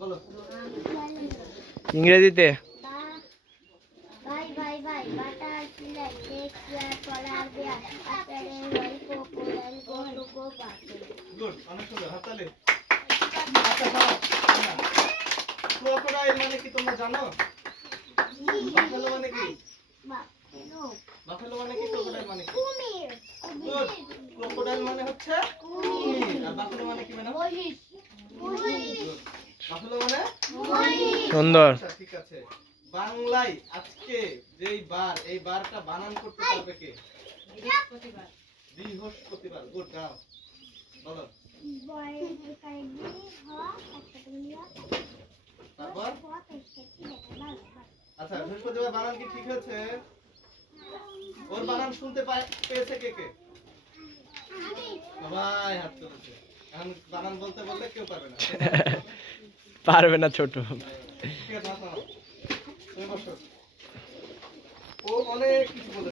বলো ইংরেজিতে ভাই ভাই ভাই butterfly take care polar bear আটারে রয় crocodile go to go bathroom. Good, অনেক সুন্দর, হাততালি। আচ্ছা শোনো, ক্রোকোডাইল মানে কি তোমরা জানো? বাফেলো মানে কি? বাফেলো মানে কি? ক্রোকোডাইল মানে কি? কুমির। গুড, ক্রোকোডাইল মানে হচ্ছে কুমির, আর বাফেলো মানে কি ম্যাডাম? মহিষ। বাফেলো মানে সুন্দর। আচ্ছা ঠিক আছে। বাংলায় আজকে যেই বার, এই বারটা বানান করতে পারবে কে? বৃহস্পতিবার। বৃহস্পতিবার, গুড, গাও বলো। তারপর আচ্ছা, বৃহস্পতিবার বানান কি ঠিক হয়েছে? ওর বানান শুনতে পেয়েছে কে কে? সবাই হাত তুলেছে। এখন বানান বলতে বলতে কেউ পারবে না। পারবে না ছোট। ঠিক আছে, তুমি বসো। ও অনেক কিছু বলে